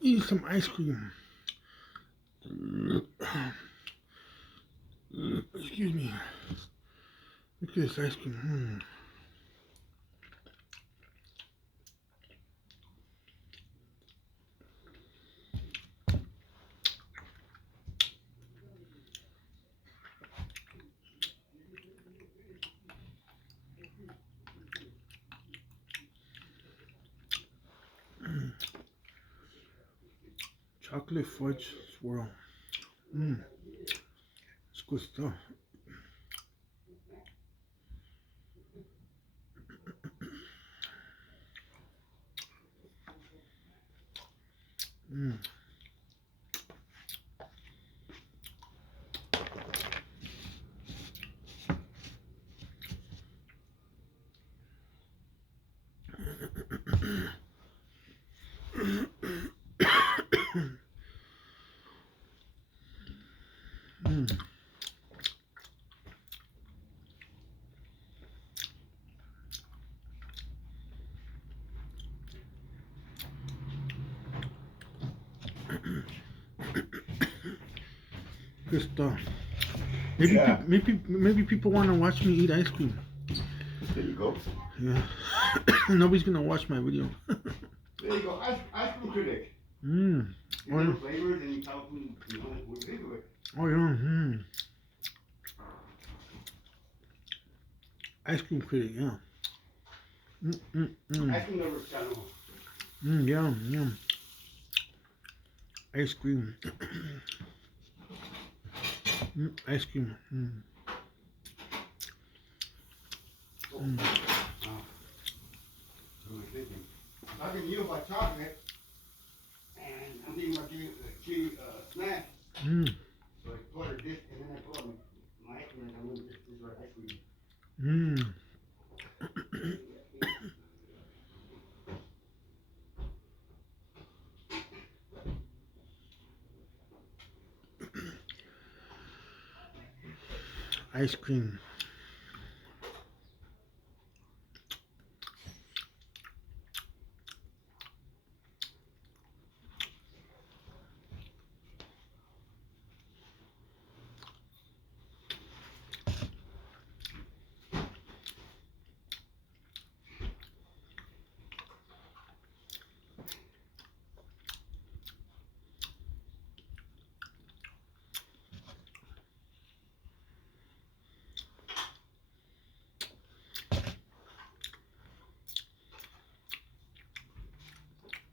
Eat some ice cream. Excuse me. Look at this ice cream. Chocolate fudge swirl. It's good stuff. Mm. Mm. Good stuff. Maybe Yeah. maybe people want to watch me eat ice cream. There you go. Yeah. Nobody's gonna watch my video. There you go. Ice cream critic. Mmm. You Oh, know flavors and you tell them, what you think of it. oh yeah. Ice cream critic. Yeah. Ice cream lover channel. Yum yum. Ice cream. Ice cream. Oh. Wow. What am I thinking? I'm talking to you about chocolate, and I'm thinking about getting snack. So I put her this, and then I put on my ice cream, and I'm gonna just right ice cream. Ice cream.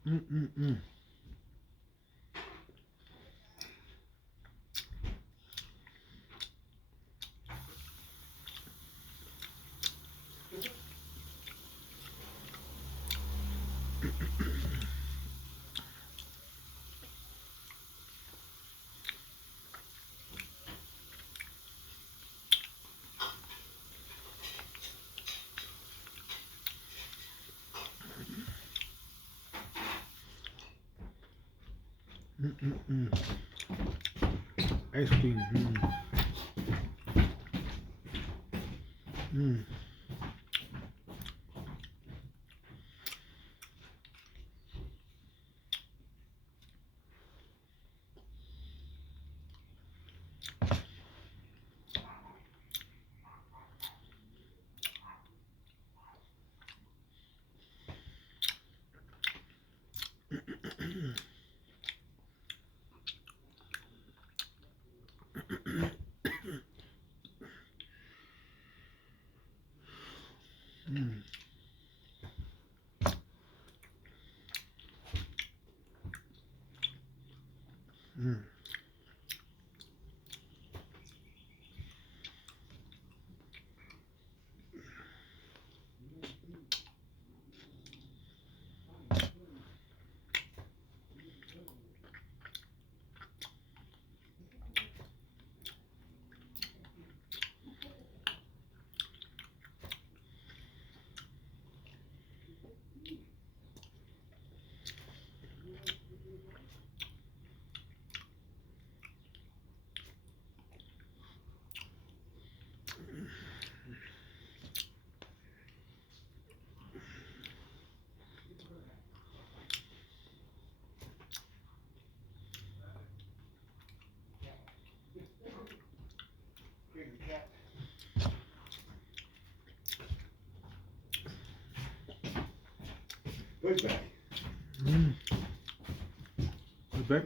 Mm mm mm. Ice cream. Mm. Which bag? The back.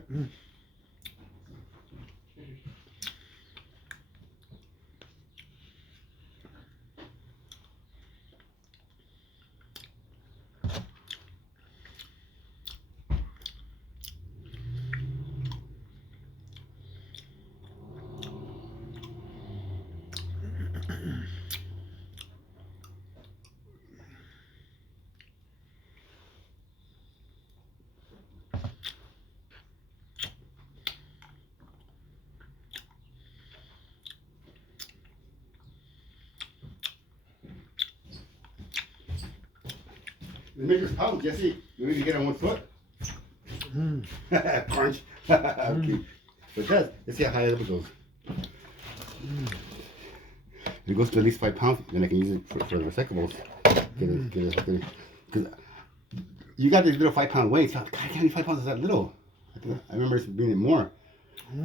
The maker's pound, Jesse. You need to get on one foot. Crunch. Okay. It does. Let's see how high it goes. If it goes to at least 5 pounds, then I can use it for the recyclables. Because you got these little 5-pound weights. God, I can't 5 pounds is that little. I remember it being more.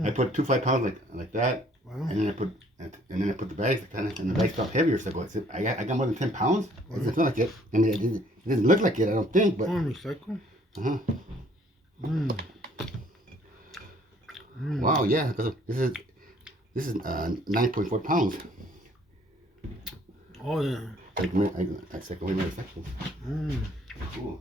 I put 2 5-pounds like that, and then I put the bags like that, and the bags got heavier. So I got more than 10 pounds. It doesn't feel like it. I mean, it didn't look like it. I don't think, but. Recycle. Wow, yeah. This is 9.4 pounds. Oh yeah. I second way my recyclables. Cool.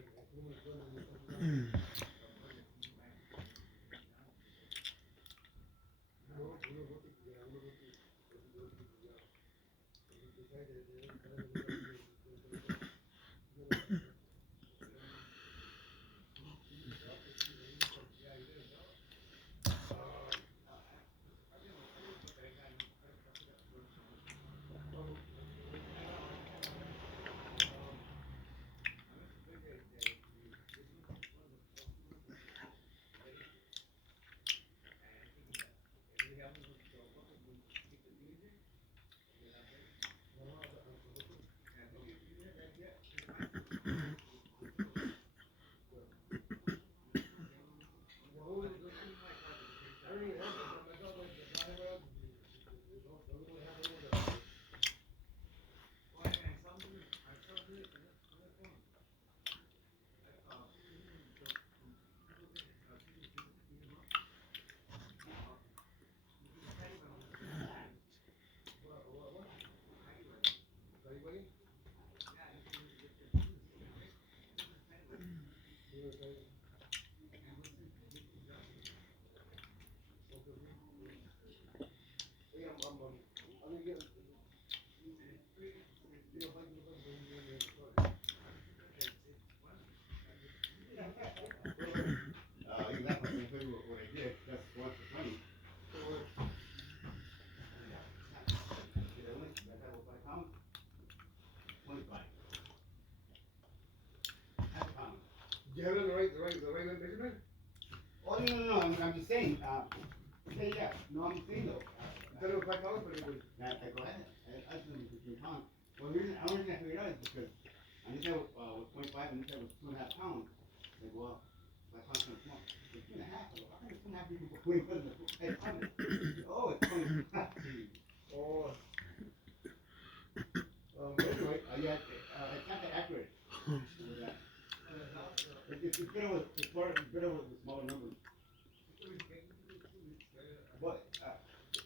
You got my tell you what I did, just once for 20. Get a link, that was 5 pounds, 25. Half a pound. You have the right measurement? Oh, no, I'm just saying, yeah, no, I'm saying though. That was $5 for everybody. I go ahead, I was doing 15 pounds. Well, the reason I figured out is because I knew that was 25 and this was 2.5 pounds. Like, well, 5 pounds is small. It's 2.5. How come it's 2.5 people putting foot in the 5 pounds? Oh, it's 25. Oh. Anyway, yeah, it's not that accurate. It's better with the smaller numbers. But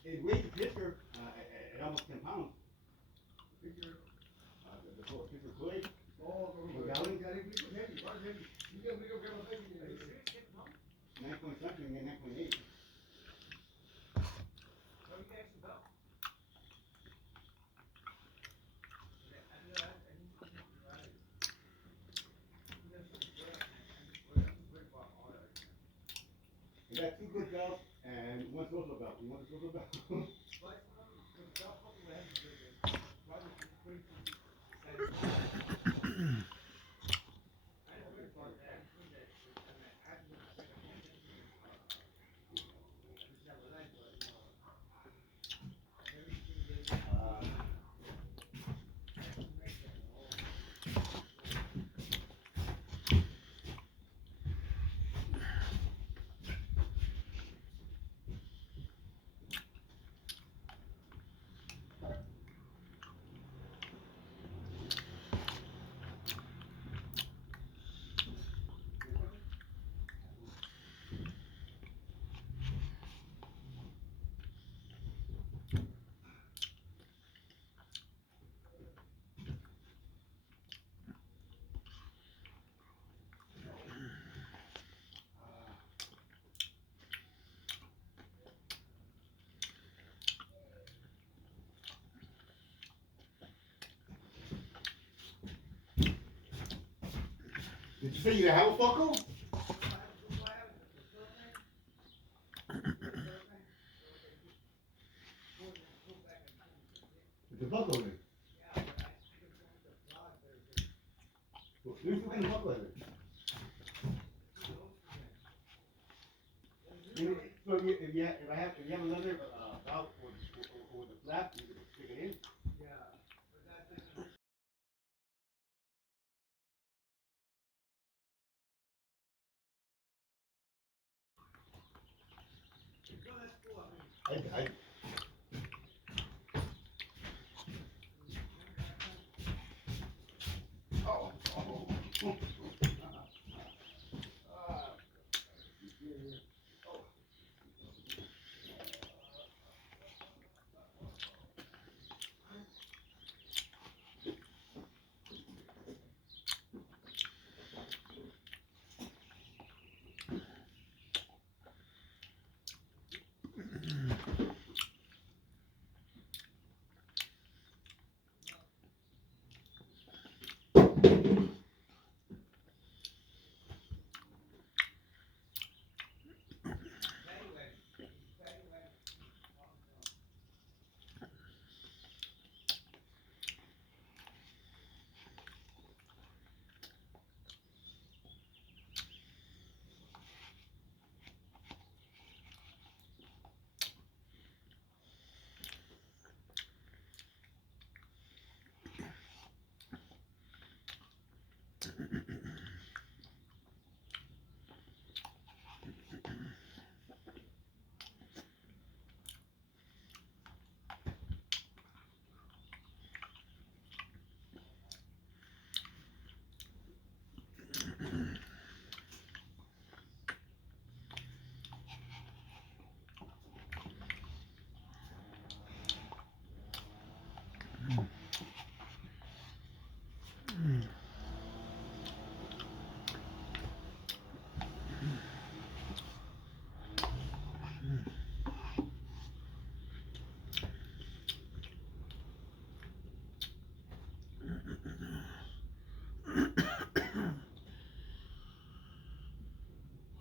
it weighs the pitcher at almost 10 pounds. The whole pitcher plate. Oh, gallon? heavy. You can make a gallon heavy. 9 point something and 9.8. We got 2 good belts and 1 social belt. You want the social belt? Did you say you have a focal? It's a buckle then. Well, there's some kind of buckle in it. So if you have a leather belt with a flap, you can stick it in. I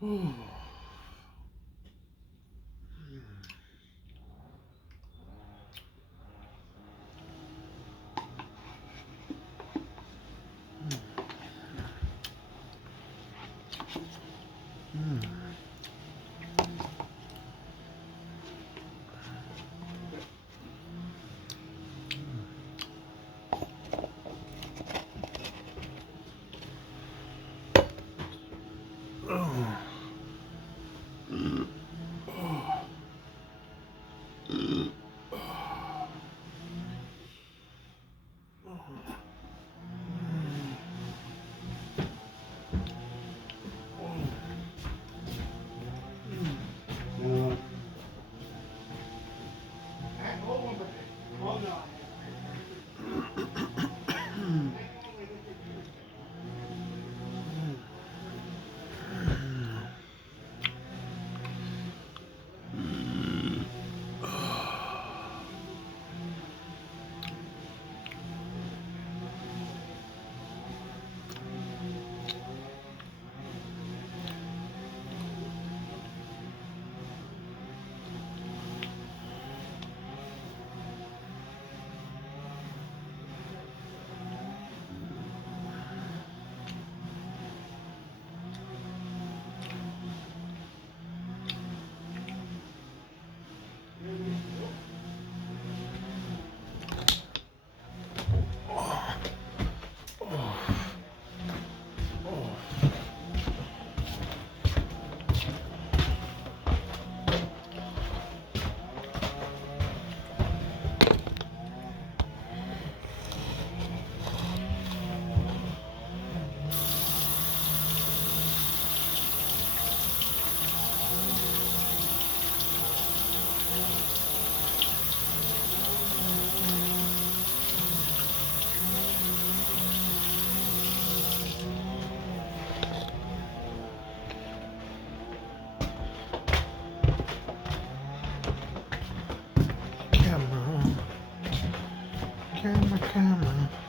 Camera. Camera, camera.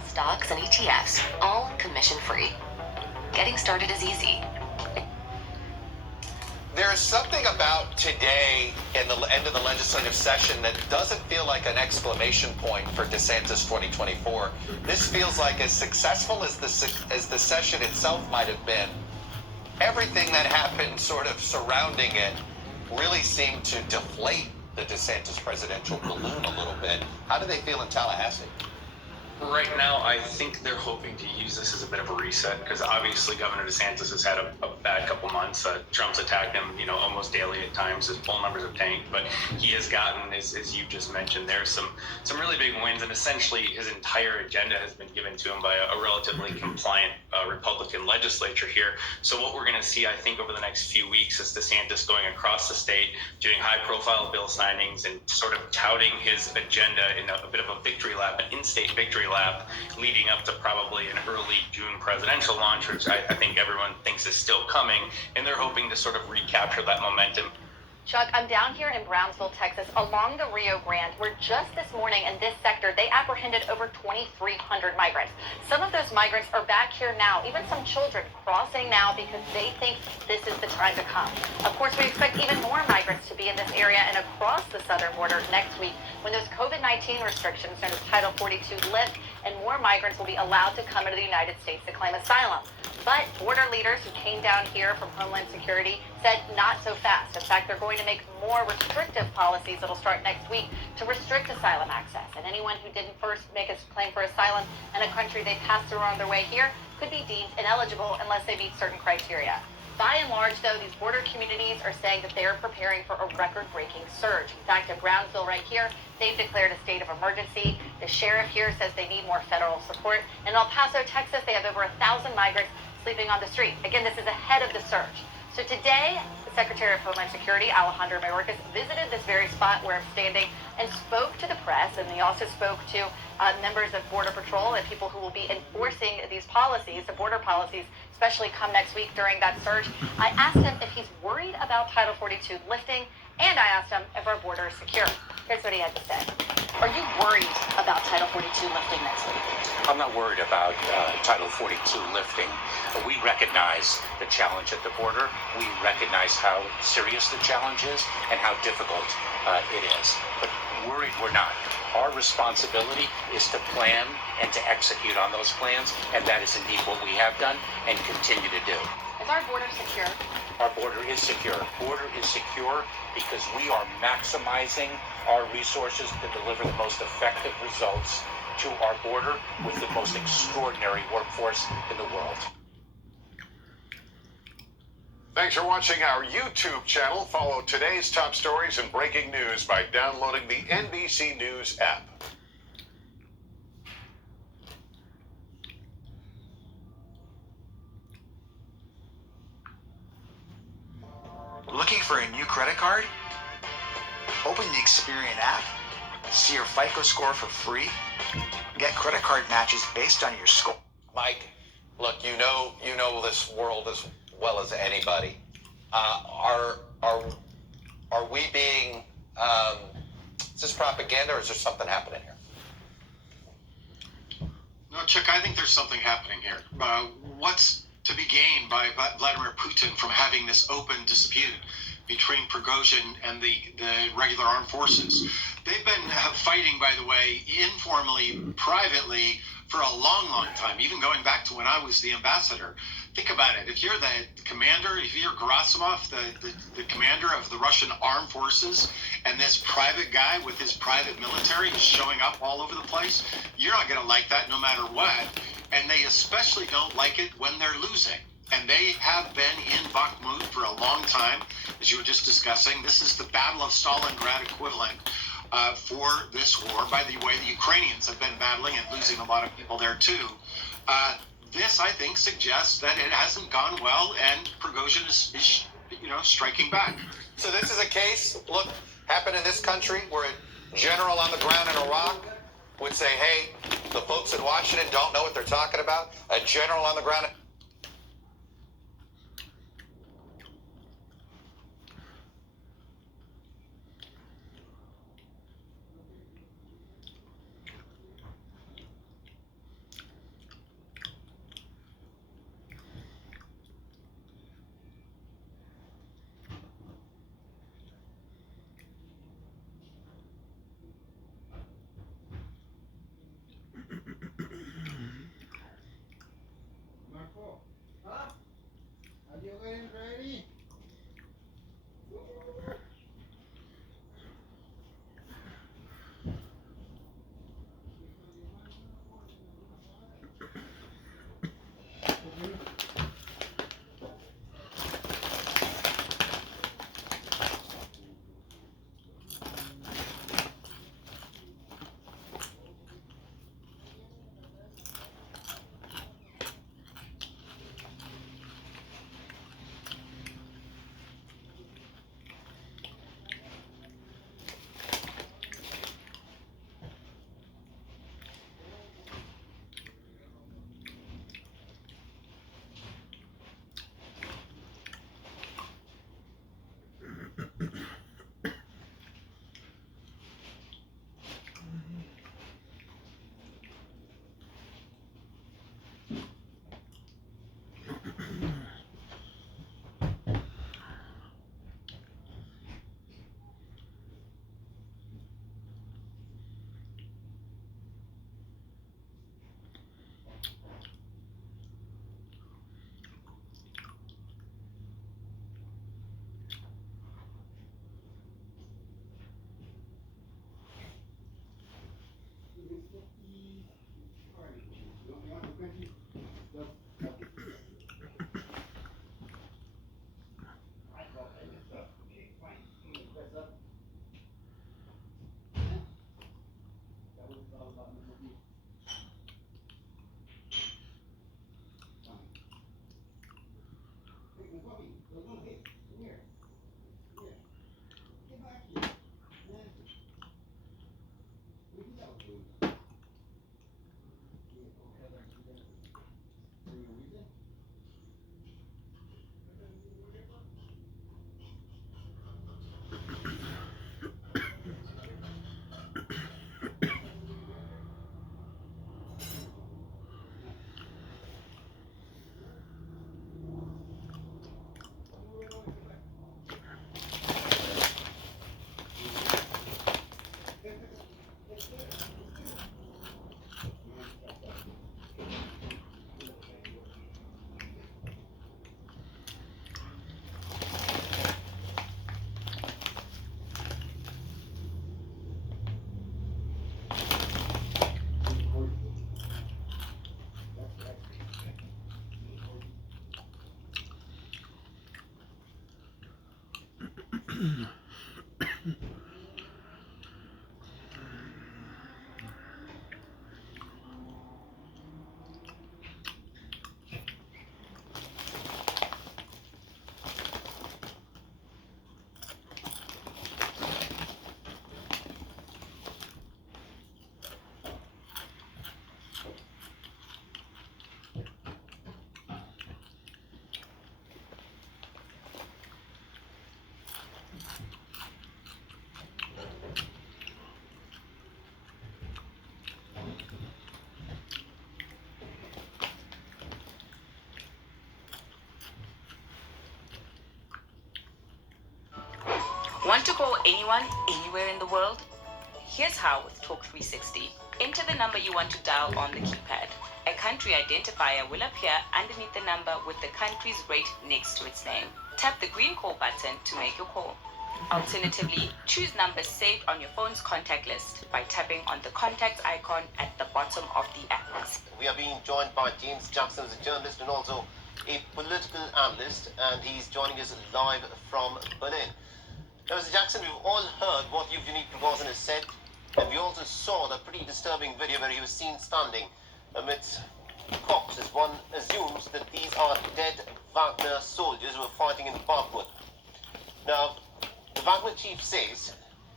Sell stocks and ETFs, all commission-free. Getting started is easy. There is something about today in the end of the legislative session that doesn't feel like an exclamation point for DeSantis 2024. This feels like as successful as the session itself might have been. Everything that happened sort of surrounding it really seemed to deflate the DeSantis presidential balloon a little bit. How do they feel in Tallahassee? Right now, I think they're hoping to use this as a bit of a reset because obviously Governor DeSantis has had a bad couple months. Trump's attacked him, almost daily at times. His poll numbers have tanked, but he has gotten, as you just mentioned, there's some really big wins, and essentially his entire agenda has been given to him by a relatively compliant Republican legislature here. So what we're going to see, I think, over the next few weeks is DeSantis going across the state, doing high-profile bill signings, and sort of touting his agenda in a bit of a victory lap, an in-state victory lap, leading up to probably an early June presidential launch, which I think everyone thinks is still coming, and they're hoping to sort of recapture that momentum. Chuck, I'm down here in Brownsville, Texas, along the Rio Grande, where just this morning in this sector, they apprehended over 2,300 migrants. Some of those migrants are back here now, even some children crossing now because they think this is the time to come. Of course, we expect even more migrants to be in this area and across the southern border next week when those COVID-19 restrictions known as Title 42 lift and more migrants will be allowed to come into the United States to claim asylum. But border leaders who came down here from Homeland Security said not so fast. In fact, they're going to make more restrictive policies that'll start next week to restrict asylum access. And anyone who didn't first make a claim for asylum in a country they passed through on their way here could be deemed ineligible unless they meet certain criteria. By and large, though, these border communities are saying that they are preparing for a record-breaking surge. In fact, in Brownsville right here, they've declared a state of emergency. The sheriff here says they need more federal support. In El Paso, Texas, they have over 1,000 migrants sleeping on the street. Again, this is ahead of the surge. So today, the Secretary of Homeland Security, Alejandro Mayorkas, visited this very spot where I'm standing and spoke to the press, and he also spoke to members of Border Patrol and people who will be enforcing these policies, the border policies, especially come next week during that surge. I asked him if he's worried about Title 42 lifting, and I asked him if our border is secure. Here's what he had to say. Are you worried about Title 42 lifting next week? I'm not worried about Title 42 lifting. We recognize the challenge at the border. We recognize how serious the challenge is and how difficult it is. But worried we're not. Our responsibility is to plan and to execute on those plans, and that is indeed what we have done and continue to do. Is our border secure? Our border is secure. Border is secure because we are maximizing our resources to deliver the most effective results to our border with the most extraordinary workforce in the world. Thanks for watching our YouTube channel. Follow today's top stories and breaking news by downloading the NBC News app. Looking for a new credit card? Open the Experian app, see your FICO score for free, get credit card matches based on your score. Mike, look, you know this world as well as anybody. Are we being? Is this propaganda, or is there something happening here? No, Chuck, I think there's something happening here. What's to be gained by Vladimir Putin from having this open dispute between Prigozhin and the regular armed forces. They've been fighting, by the way, informally, privately, for a long, long time, even going back to when I was the ambassador. Think about it. If you're the commander, if you're Gerasimov, the commander of the Russian armed forces, and this private guy with his private military is showing up all over the place, you're not going to like that no matter what. And they especially don't like it when they're losing. And they have been in Bakhmut for a long time, as you were just discussing. This is the Battle of Stalingrad equivalent for this war. By the way, the Ukrainians have been battling and losing a lot of people there too. This, I think, suggests that it hasn't gone well, and Prigozhin is striking back. So this is a case, look, happened in this country where a general on the ground in Iraq would say, hey, the folks in Washington don't know what they're talking about. A general on the ground. Marco, huh? Are you getting ready? Want to call anyone anywhere in the world? Here's how with Talk 360. Enter the number you want to dial on the keypad. A country identifier will appear underneath the number with the country's rate next to its name. Tap the green call button to make your call. Alternatively, choose numbers saved on your phone's contact list by tapping on the contact icon at the bottom of the app. We are being joined by James Jackson, who's a journalist and also a political analyst, and he's joining us live from Berlin. Now, Mr. Jackson, we've all heard what Yevgeny Prigozhin has said, and we also saw the pretty disturbing video where he was seen standing amidst corpses. One assumes that these are dead Wagner soldiers who are fighting in Bakhmut. Now, the Wagner chief says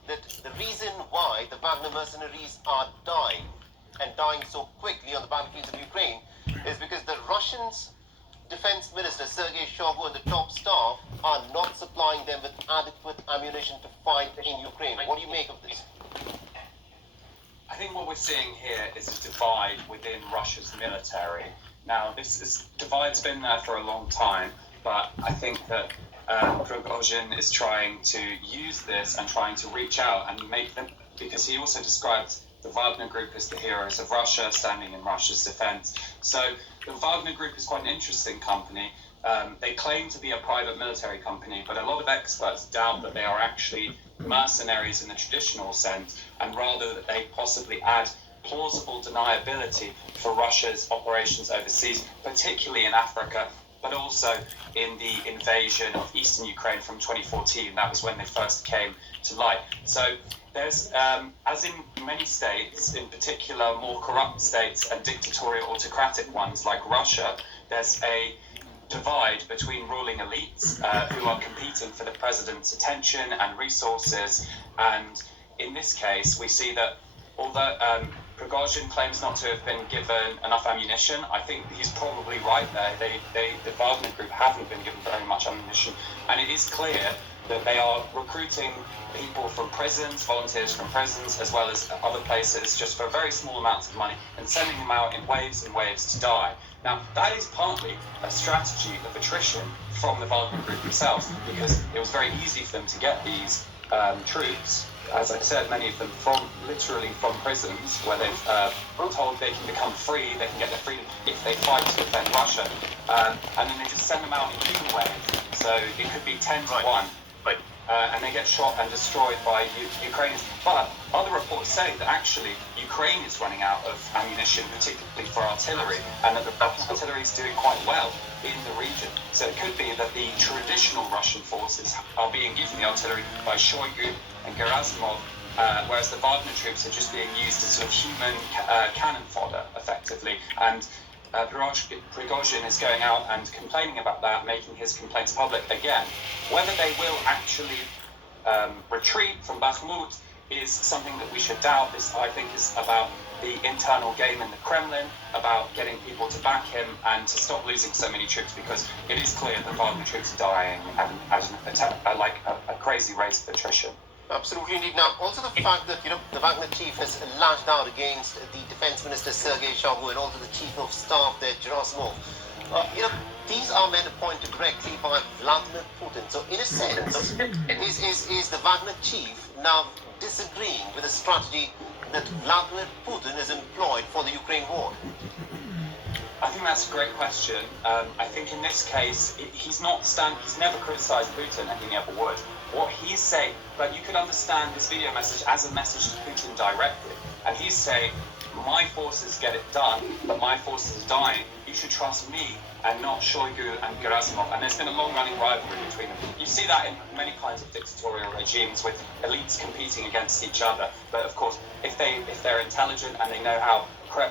that the reason why the Wagner mercenaries are dying, and dying so quickly on the battlefields of Ukraine, is because the Russians' defense minister, Sergei Shoigu, and the top staff are not supplying them with adequate ammunition to fight in Ukraine. What do you make of this? I think what we're seeing here is a divide within Russia's military. Now, this divide's been there for a long time, but I think that Prigozhin is trying to use this and trying to reach out and make them, because he also described the Wagner Group as the heroes of Russia, standing in Russia's defense. So the Wagner Group is quite an interesting company. They claim to be a private military company, but a lot of experts doubt that they are actually mercenaries in the traditional sense, and rather that they possibly add plausible deniability for Russia's operations overseas, particularly in Africa, but also in the invasion of eastern Ukraine from 2014. That was when they first came to light. So there's, as in many states, in particular more corrupt states and dictatorial autocratic ones like Russia, there's a divide between ruling elites who are competing for the president's attention and resources. And in this case, we see that although Prigozhin claims not to have been given enough ammunition, I think he's probably right there. The Wagner Group haven't been given very much ammunition. And it is clear that they are recruiting people from prisons, volunteers from prisons, as well as other places, just for very small amounts of money, and sending them out in waves and waves to die. Now, that is partly a strategy of attrition from the Wagner Group themselves, because it was very easy for them to get these troops, as I said, many of them literally from prisons, where they've been told they can become free, they can get their freedom if they fight to defend Russia, and then they just send them out in human waves. So it could be 10 to 1. And they get shot and destroyed by Ukrainians. But other reports say that actually Ukraine is running out of ammunition, particularly for artillery, and that the Russian artillery is doing quite well in the region. So it could be that the traditional Russian forces are being given the artillery by Shoigu and Gerasimov, whereas the Wagner troops are just being used as sort of human cannon fodder, effectively. And Prigozhin is going out and complaining about that, making his complaints public again. Whether they will actually retreat from Bakhmut is something that we should doubt. This, I think, is about the internal game in the Kremlin, about getting people to back him and to stop losing so many troops, because it is clear that Wagner troops are dying as an attempt, like a crazy race of attrition. Absolutely indeed. Now, also the fact that, the Wagner chief has lashed out against the defense minister, Sergei Shoigu, and also the chief of staff there, Gerasimov. These are men appointed directly by Vladimir Putin. So, in a sense, is the Wagner chief now disagreeing with the strategy that Vladimir Putin has employed for the Ukraine war? I think that's a great question. I think in this case, he's never criticised Putin, and he never would. What he's saying, but you could understand this video message as a message to Putin directly. And he's saying, my forces get it done, but my forces are dying. You should trust me and not Shoigu and Gerasimov. And there's been a long-running rivalry between them. You see that in many kinds of dictatorial regimes, with elites competing against each other. But of course, if they're intelligent and they know how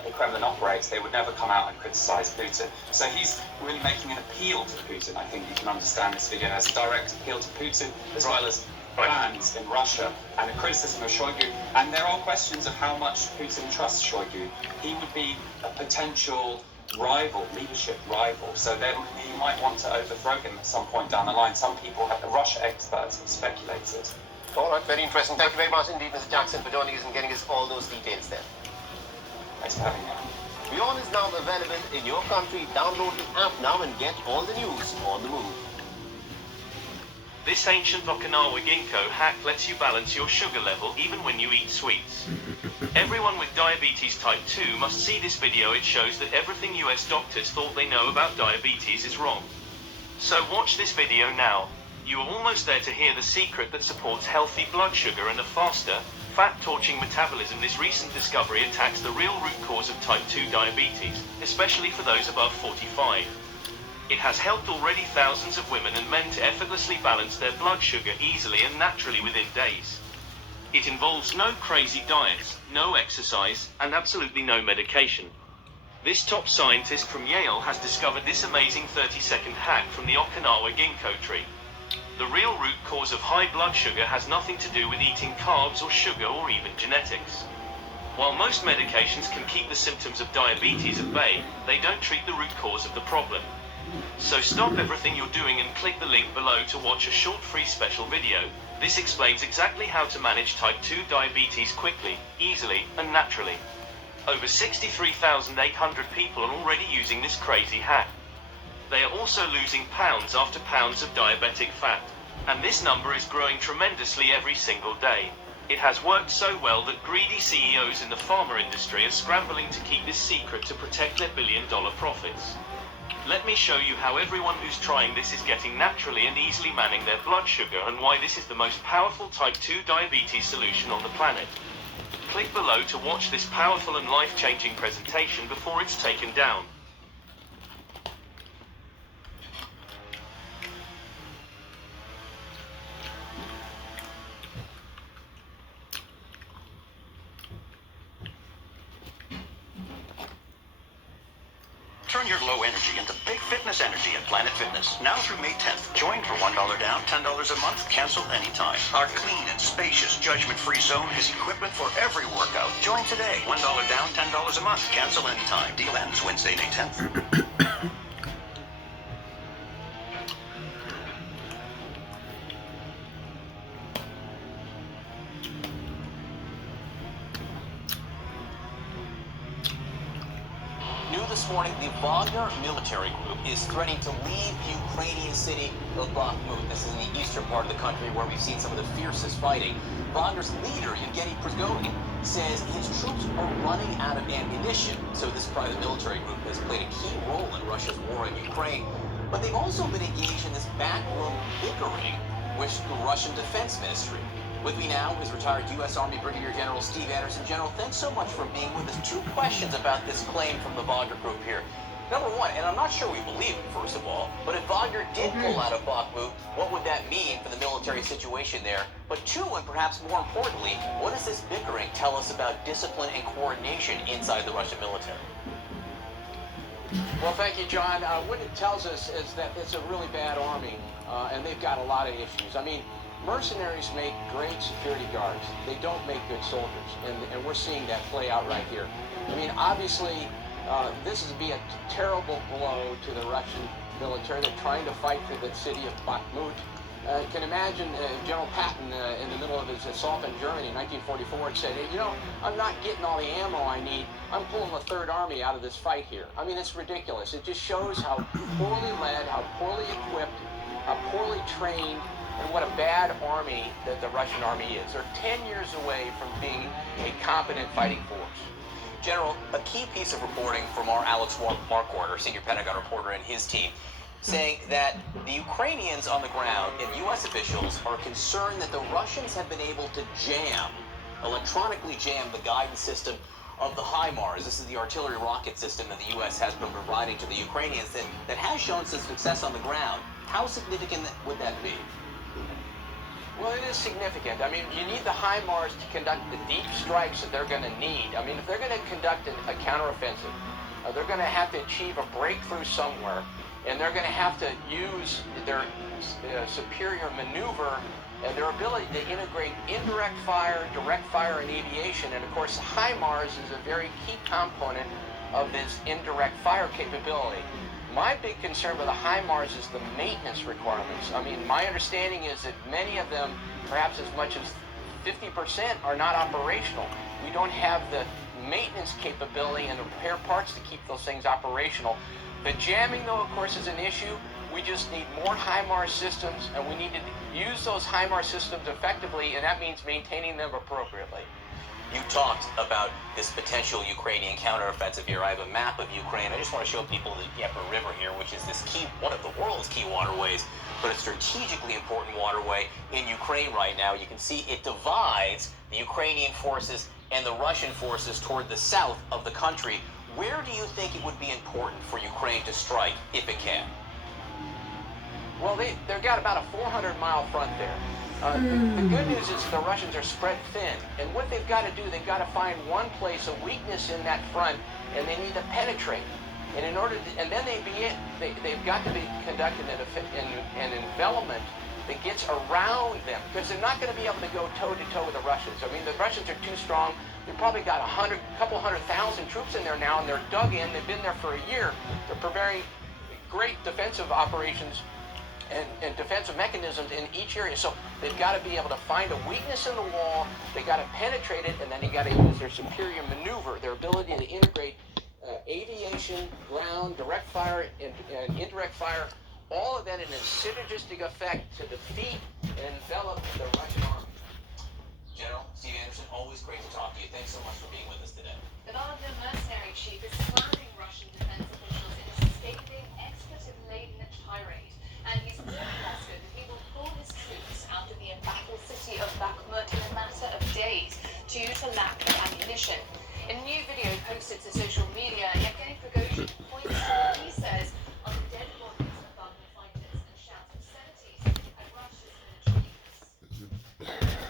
the Kremlin operates, they would never come out and criticize Putin. So he's really making an appeal to Putin. I think you can understand this video as a direct appeal to Putin, as well as fans in Russia, and a criticism of Shoigu. And there are questions of how much Putin trusts Shoigu. He would be a potential rival, leadership rival, so then he might want to overthrow him at some point down the line. Some people, the Russia experts, have speculated. All right, very interesting. Thank you very much indeed, Mr. Jackson, for joining us and getting us all those details there. Thanks for having me. WION is now available in your country. Download the app now and get all the news on the move. This ancient Okinawa ginkgo hack lets you balance your sugar level even when you eat sweets. Everyone with diabetes type 2 must see this video. It shows that everything US doctors thought they know about diabetes is wrong. So watch this video now. You are almost there to hear the secret that supports healthy blood sugar and a faster, fat-torching metabolism. This recent discovery attacks the real root cause of type 2 diabetes, especially for those above 45. It has helped already thousands of women and men to effortlessly balance their blood sugar easily and naturally within days. It involves no crazy diets, no exercise, and absolutely no medication. This top scientist from Yale has discovered this amazing 30-second hack from the Okinawa ginkgo tree. The real root cause of high blood sugar has nothing to do with eating carbs or sugar or even genetics. While most medications can keep the symptoms of diabetes at bay, they don't treat the root cause of the problem. So stop everything you're doing and click the link below to watch a short free special video. This explains exactly how to manage type 2 diabetes quickly, easily, and naturally. Over 63,800 people are already using this crazy hack. They are also losing pounds after pounds of diabetic fat, and this number is growing tremendously every single day. It has worked so well that greedy CEOs in the pharma industry are scrambling to keep this secret to protect their billion-dollar profits. Let me show you how everyone who's trying this is getting naturally and easily managing their blood sugar, and why this is the most powerful type 2 diabetes solution on the planet. Click below to watch this powerful and life-changing presentation before it's taken down. Turn your low energy into big fitness energy at Planet Fitness. Now through May 10th. Join for $1 down, $10 a month, cancel anytime. Our clean and spacious judgment-free zone has equipment for every workout. Join today. $1 down, $10 a month, cancel anytime. Deal ends Wednesday, May 10th. This morning, the Wagner military group is threatening to leave Ukrainian city of Bakhmut. This is in the eastern part of the country where we've seen some of the fiercest fighting. Wagner's leader, Yevgeny Prigozhin, says his troops are running out of ammunition. So this private military group has played a key role in Russia's war in Ukraine. But they've also been engaged in this backroom bickering with the Russian Defense Ministry. With me now is retired U.S. Army Brigadier General Steve Anderson. General, thanks so much for being with us. Two questions about this claim from the Wagner group here. Number one, and I'm not sure we believe it, first of all, but if Wagner did pull out of Bakhmut, what would that mean for the military situation there? But two, and perhaps more importantly, what does this bickering tell us about discipline and coordination inside the Russian military? Well, thank you, John. What it tells us is that it's a really bad army, and they've got a lot of issues. I mean, mercenaries make great security guards. They don't make good soldiers, and we're seeing that play out right here. I mean, obviously, this would be a terrible blow to the Russian military. They're trying to fight for the city of Bakhmut. You can imagine General Patton in the middle of his assault in Germany in 1944 and said, hey, you know, I'm not getting all the ammo I need. I'm pulling the Third Army out of this fight here. I mean, it's ridiculous. It just shows how poorly led, how poorly equipped, how poorly trained, and what a bad army that the Russian army is. They're 10 years away from being a competent fighting force. General, a key piece of reporting from our Alex Marquardt, senior Pentagon reporter, and his team, saying that the Ukrainians on the ground and U.S. officials are concerned that the Russians have been able to electronically jam the guidance system of the HIMARS. This is the artillery rocket system that the U.S. has been providing to the Ukrainians that has shown some success on the ground. How significant would that be? Well, it is significant. I mean, you need the HIMARS to conduct the deep strikes that they're going to need. I mean, if they're going to conduct a counteroffensive, they're going to have to achieve a breakthrough somewhere, and they're going to have to use their superior maneuver and their ability to integrate indirect fire, direct fire, and aviation. And of course, HIMARS is a very key component of this indirect fire capability. My big concern with the HIMARS is the maintenance requirements. I mean, my understanding is that many of them, perhaps as much as 50%, are not operational. We don't have the maintenance capability and the repair parts to keep those things operational. The jamming, though, of course, is an issue. We just need more HIMARS systems, and we need to use those HIMARS systems effectively, and that means maintaining them appropriately. You talked about this potential Ukrainian counteroffensive here. I have a map of Ukraine. I just want to show people the Dnieper River here, which is this key, one of the world's key waterways, but a strategically important waterway in Ukraine right now. You can see it divides the Ukrainian forces and the Russian forces toward the south of the country. Where do you think it would be important for Ukraine to strike, if it can? Well, they've got about a 400-mile front there. The good news is the Russians are spread thin, and what they've got to do, they've got to find one place, a weakness in that front, and they need to penetrate. And in order to, and then they've got to be conducting an envelopment that gets around them, because they're not going to be able to go toe-to-toe with the Russians. I mean, the Russians are too strong. They've probably got a couple 100,000 troops in there now, and they're dug in. They've been there for a year. They're preparing great defensive operations and defensive mechanisms in each area. So they've got to be able to find a weakness in the wall, they got to penetrate it, and then they got to use their superior maneuver, their ability to integrate aviation, ground, direct fire, and indirect fire, all of that in a synergistic effect to defeat and envelop the Russian army. General Steve Anderson, always great to talk to you. Thanks so much for being with us today. The Wagner mercenary chief is slamming Russian defense officials in a scathing, expletive-laden tirade. And he's warned Moscow that he will pull his troops out of the embattled city of Bakhmut in a matter of days due to lack of ammunition. In a new video posted to social media, Yevgeny Prigozhin points to what he says are the dead bodies of Wagner fighters and shouts obscenities at Russia's military.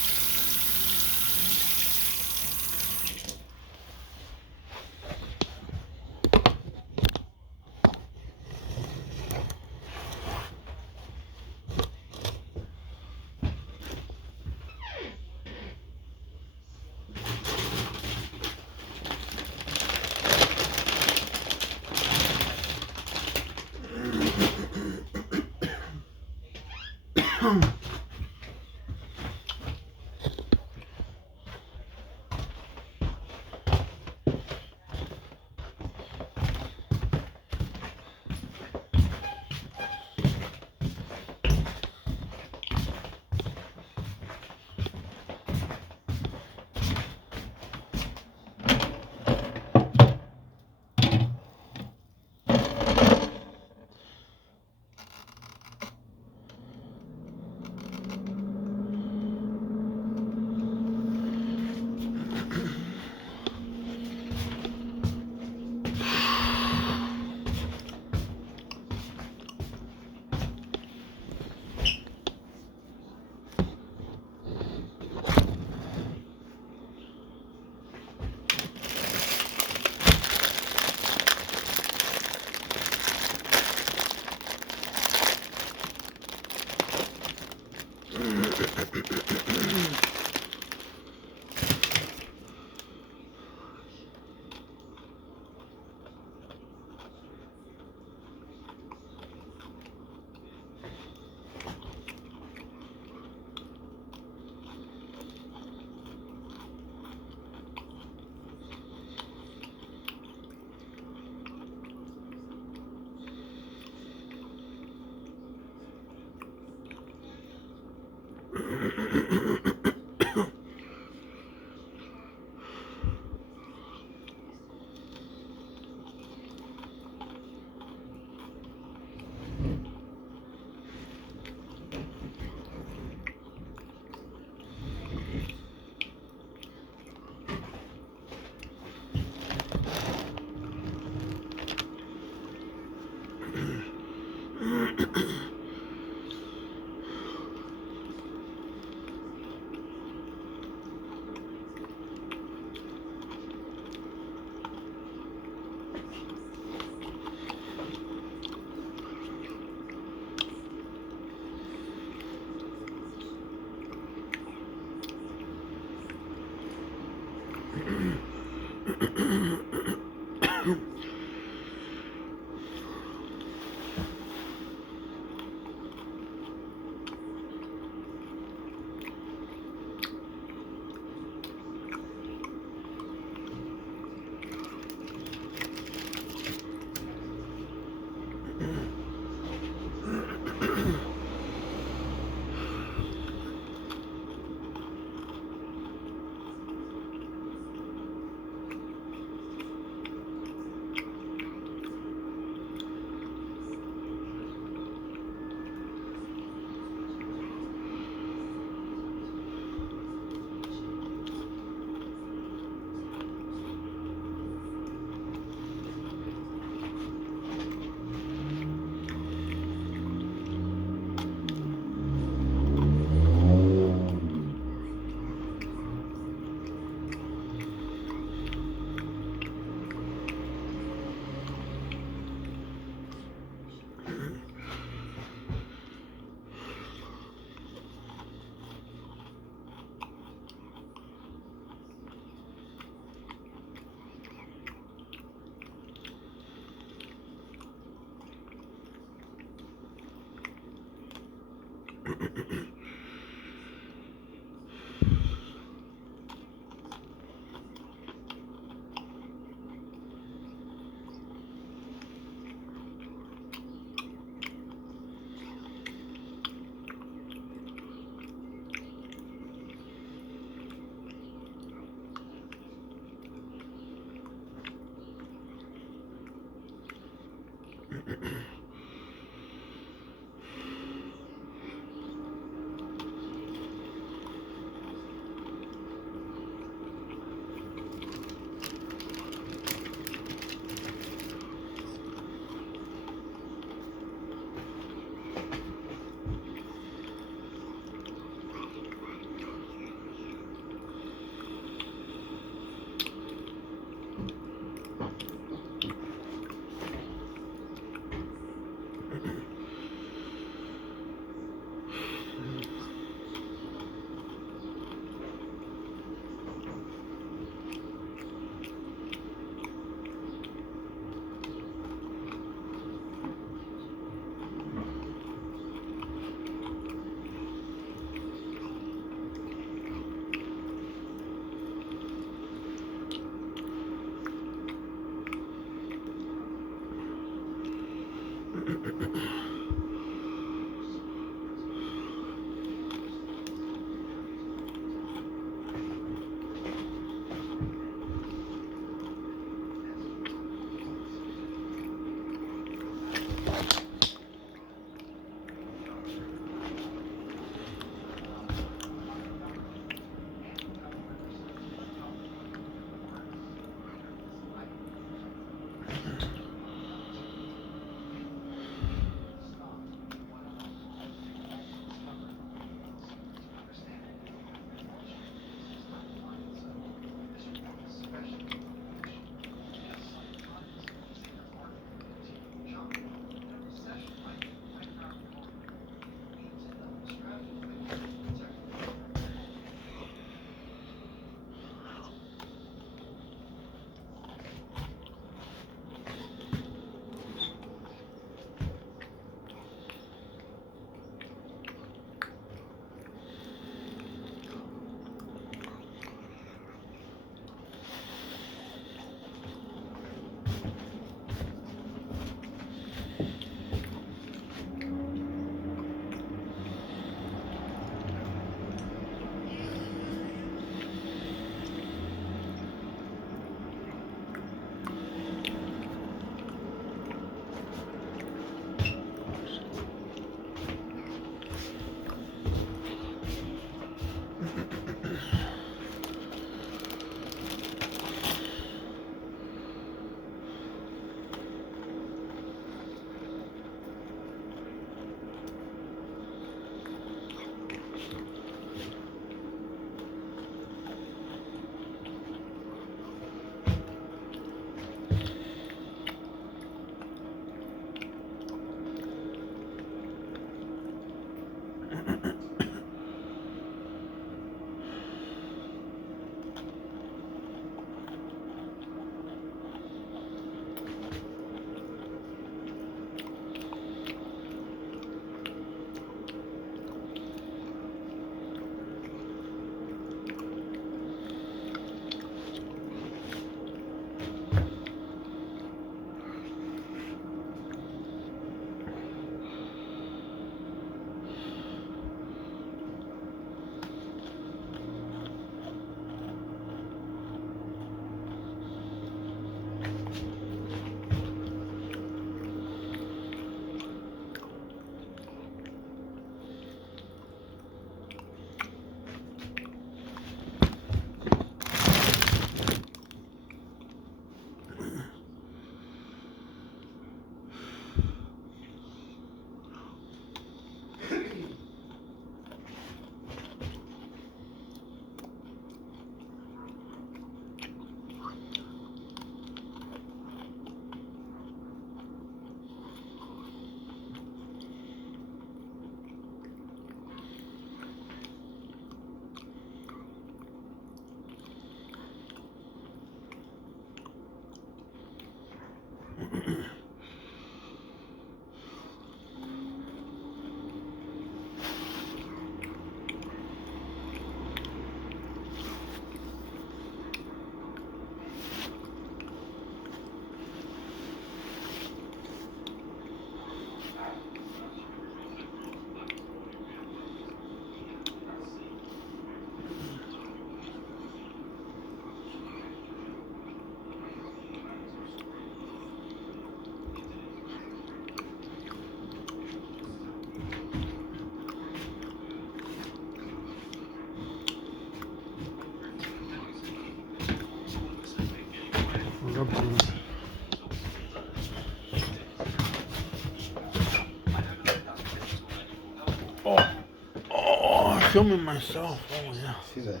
filming myself. Oh yeah. See that?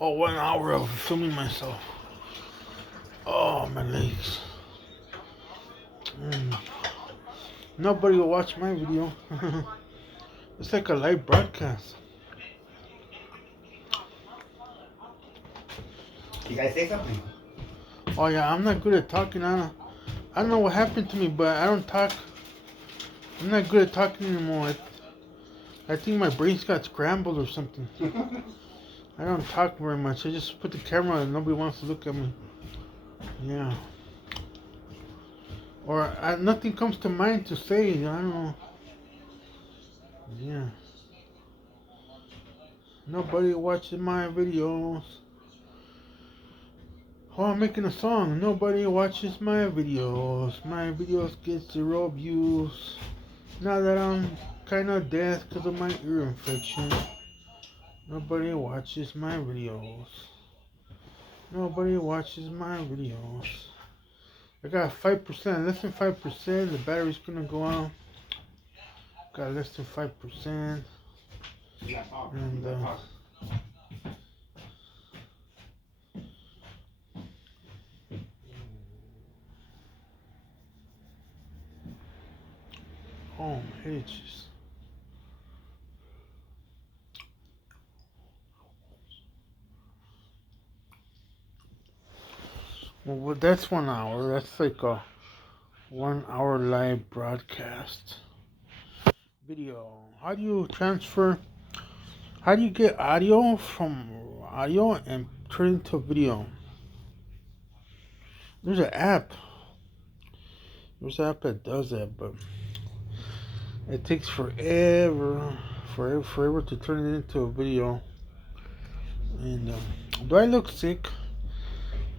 Oh, 1 hour of filming myself. Oh, my legs. Nobody will watch my video. It's like a live broadcast. You guys say something? Oh yeah, I'm not good at talking. I don't know what happened to me, but I don't talk. I'm not good at talking anymore. I think my brain's got scrambled or something. I don't talk very much. I just put the camera and nobody wants to look at me. Yeah. Or nothing comes to mind to say. I don't know. Yeah. Nobody watches my videos. Oh, I'm making a song. Nobody watches my videos. My videos get 0 views. Now that I'm kind of deaf because of my ear infection. Nobody watches my videos. Nobody watches my videos. I got 5%, less than 5%. The battery's gonna go out. Got less than 5%. And oh, my head itches. Well, that's 1 hour. That's like a 1 hour live broadcast video. How do you transfer? How do you get audio from audio and turn it into a video? There's an app. There's an app that does that, but it takes forever to turn it into a video. And do I look sick?